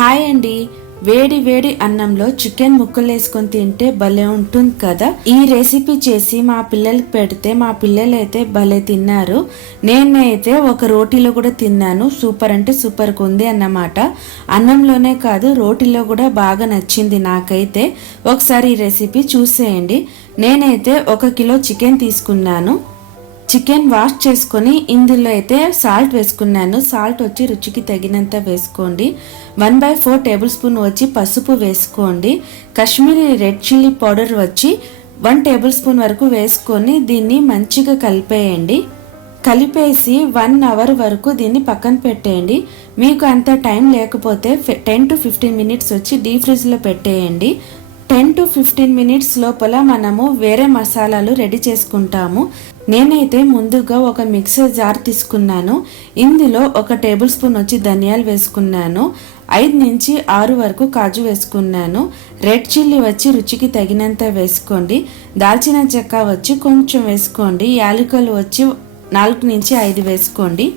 Hi అండి. వేడి వేడి అన్నంలో చికెన్ ముక్కలు వేసుకొని తింటే భలే ఉంటుంది కదా. ఈ రెసిపీ చేసి మా పిల్లలకి పెడితే మా పిల్లలు అయితే భలే తిన్నారు. నేనైతే ఒక రోటీలో కూడా తిన్నాను. సూపర్ అంటే సూపర్గా ఉంది అన్నమాట. అన్నంలోనే కాదు రోటీలో కూడా బాగా నచ్చింది నాకైతే. ఒకసారి ఈ రెసిపీ చూసేయండి. నేనైతే 1 కిలో చికెన్ తీసుకున్నాను. చికెన్ వాష్ చేసుకొని ఇందులో అయితే సాల్ట్ వేసుకున్నాను. సాల్ట్ వచ్చి రుచికి తగినంత వేసుకోండి. 1/4 టేబుల్ స్పూన్ వచ్చి పసుపు వేసుకోండి. కాశ్మీరీ రెడ్ చిల్లీ పౌడర్ వచ్చి 1 టేబుల్ స్పూన్ వరకు వేసుకొని దీన్ని మంచిగా కలిపేయండి. కలిపేసి 1 అవర్ వరకు దీన్ని పక్కన పెట్టేయండి. మీకు అంత టైం లేకపోతే 10 to 15 మినిట్స్ వచ్చి డీప్ ఫ్రిడ్జ్లో పెట్టేయండి. 10 to 15 మినిట్స్ లోపల మనము వేరే మసాలాలు రెడీ చేసుకుంటాము. నేనైతే ముందుగా ఒక మిక్సర్ జార్ తీసుకున్నాను. ఇందులో 1 టేబుల్ స్పూన్ వచ్చి ధనియాలు వేసుకున్నాను. 5 నుంచి 6 వరకు కాజు వేసుకున్నాను. రెడ్ చిల్లీ వచ్చి రుచికి తగినంత వేసుకోండి. దాల్చిన చెక్క వచ్చి కొంచెం వేసుకోండి. యాలకులు వచ్చి 4 నుంచి 5 వేసుకోండి.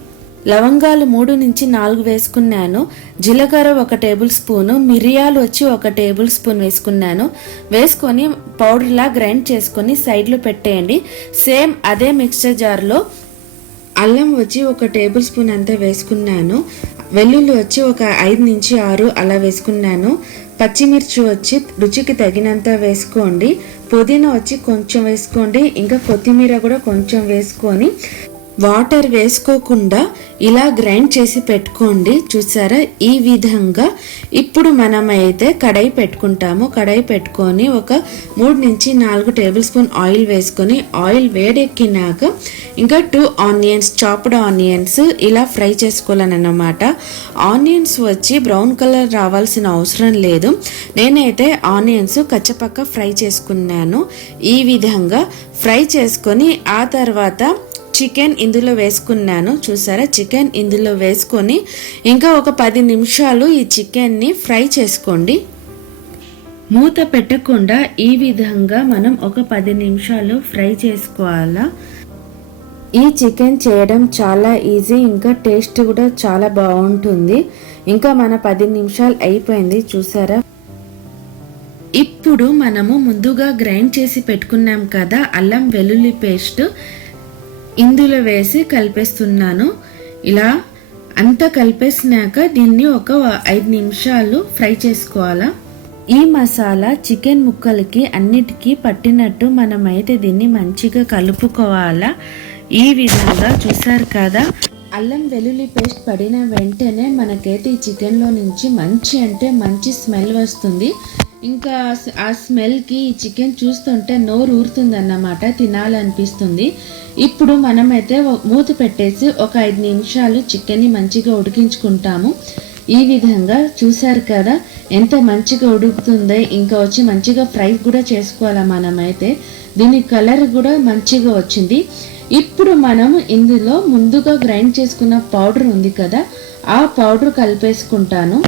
లవంగాలు 3 నుంచి 4 వేసుకున్నాను. జీలకర్ర 1 టేబుల్ స్పూను, మిరియాలు వచ్చి 1 టేబుల్ స్పూన్ వేసుకున్నాను. వేసుకొని పౌడర్లా గ్రైండ్ చేసుకొని సైడ్లో పెట్టేయండి. సేమ్ అదే మిక్సర్ జార్లో అల్లం వచ్చి 1 టేబుల్ స్పూన్ అంతా వేసుకున్నాను. వెల్లుల్లి వచ్చి ఒక 5 నుంచి 6 అలా వేసుకున్నాను. పచ్చిమిర్చి వచ్చి రుచికి తగినంత వేసుకోండి. పుదీనా వచ్చి కొంచెం వేసుకోండి. ఇంకా కొత్తిమీర కూడా కొంచెం వేసుకొని వాటర్ వేసుకోకుండా ఇలా గ్రైండ్ చేసి పెట్టుకోండి. చూసారా ఈ విధంగా. ఇప్పుడు మనమైతే కడాయి పెట్టుకుంటాము. కడాయి పెట్టుకొని ఒక 3 నుంచి 4 టేబుల్ స్పూన్ ఆయిల్ వేసుకొని ఆయిల్ వేడెక్కినాక ఇంకా 2 ఆనియన్స్, చాప్డ్ ఆనియన్స్ ఇలా ఫ్రై చేసుకోవాలన్నమాట. ఆనియన్స్ వచ్చి బ్రౌన్ కలర్ రావాల్సిన అవసరం లేదు. నేనైతే ఆనియన్స్ కచ్చపక్క ఫ్రై చేసుకున్నాను. ఈ విధంగా ఫ్రై చేసుకొని ఆ తర్వాత చికెన్ ఇందులో వేసుకున్నాను. చూసారా చికెన్ ఇందులో వేసుకొని ఇంకా ఒక 10 నిమిషాలు ఈ చికెన్ని ఫ్రై చేసుకోండి. మూత పెట్టకుండా ఈ విధంగా మనం ఒక 10 నిమిషాలు ఫ్రై చేసుకోవాలా. ఈ చికెన్ చేయడం చాలా ఈజీ, ఇంకా టేస్ట్ కూడా చాలా బాగుంటుంది. ఇంకా మన 10 నిమిషాలు అయిపోయింది. చూసారా ఇప్పుడు మనము ముందుగా గ్రైండ్ చేసి పెట్టుకున్నాం కదా అల్లం వెల్లుల్లి పేస్ట్ ఇందులో వేసి కలిపేస్తున్నాను. ఇలా అంతా కలిపేసినాక దీన్ని ఒక 5 నిమిషాలు ఫ్రై చేసుకోవాలా. ఈ మసాలా చికెన్ ముక్కలకి అన్నిటికీ పట్టినట్టు మనమైతే దీన్ని మంచిగా కలుపుకోవాలా. ఈ విధంగా చూసారు కదా. అల్లం వెల్లుల్లి పేస్ట్ పడిన వెంటనే మనకైతే ఈ చికెన్లో నుంచి మంచి స్మెల్ వస్తుంది. ఇంకా ఆ స్మెల్కి ఈ చికెన్ చూస్తుంటే నోరు ఊరుతుంది అన్నమాట, తినాలనిపిస్తుంది. ఇప్పుడు మనమైతే మూత పెట్టేసి ఒక 5 నిమిషాలు చికెన్ని మంచిగా ఉడికించుకుంటాము. ఈ విధంగా చూసారు కదా ఎంత మంచిగా ఉడుకుతుందో. ఇంకా వచ్చి మంచిగా ఫ్రై కూడా చేసుకోవాలా మనమైతే. దీని కలర్ కూడా మంచిగా వచ్చింది. ఇప్పుడు మనం ఇందులో ముందుగా గ్రైండ్ చేసుకున్న పౌడర్ ఉంది కదా ఆ పౌడర్ కలిపేసుకుంటాను.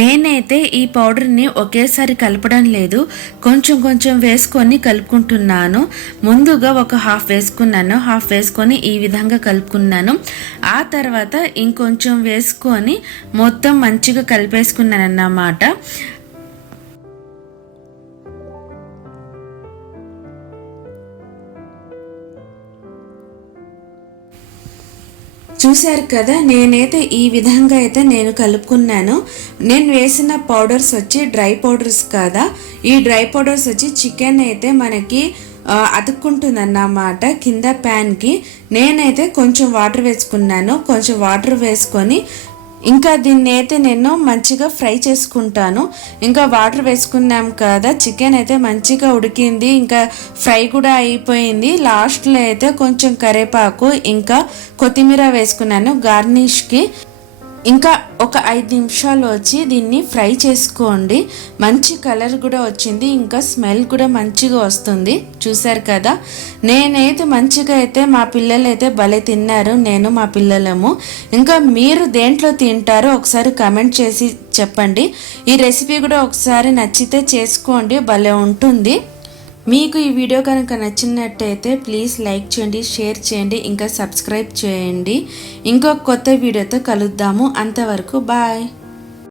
నేనైతే ఈ పౌడర్ని ఒకేసారి కలపడం లేదు, కొంచెం కొంచెం వేసుకొని కలుపుకుంటున్నాను. ముందుగా ఒక హాఫ్ వేసుకున్నాను. హాఫ్ వేసుకొని ఈ విధంగా కలుపుకున్నాను. ఆ తర్వాత ఇంకొంచెం వేసుకొని మొత్తం మంచిగా కలిపేసుకున్నాను అన్నమాట. చూశారు కదా నేనైతే ఈ విధంగా అయితే నేను కలుపుకున్నాను. నేను వేసిన పౌడర్స్ వచ్చి డ్రై పౌడర్స్ కదా. ఈ డ్రై పౌడర్స్ వచ్చి చికెన్ అయితే మనకి అతుక్కుంటుంది అన్నమాట కింద ప్యాన్కి. నేనైతే కొంచెం వాటర్ వేసుకున్నాను. కొంచెం వాటర్ వేసుకొని ఇంకా దీన్ని అయితే నేను మంచిగా ఫ్రై చేసుకుంటాను. ఇంకా వాటర్ వేసుకున్నాం కదా, చికెన్ అయితే మంచిగా ఉడికింది, ఇంకా ఫ్రై కూడా అయిపోయింది. లాస్ట్లో అయితే కొంచెం కరివేపాకు ఇంకా కొత్తిమీర వేసుకున్నాను గార్నిష్కి. ఇంకా ఒక 5 నిమిషాలు వచ్చి దీన్ని ఫ్రై చేసుకోండి. మంచి కలర్ కూడా వచ్చింది, ఇంకా స్మెల్ కూడా మంచిగా వస్తుంది. చూసారు కదా నేనైతే మంచిగా అయితే మా పిల్లలు అయితే భలే తిన్నారు, నేను మా పిల్లలము. ఇంకా మీరు దేంట్లో తింటారో ఒకసారి కామెంట్ చేసి చెప్పండి. ఈ రెసిపీ కూడా ఒకసారి నచ్చితే చేసుకోండి, భలే ఉంటుంది. మీకు ఈ వీడియో కనుక నచ్చినట్టయితే ప్లీజ్ లైక్ చేయండి, షేర్ చేయండి, ఇంకా సబ్స్క్రైబ్ చేయండి. ఇంకొక కొత్త వీడియోతో కలుద్దాము. అంతవరకు బాయ్.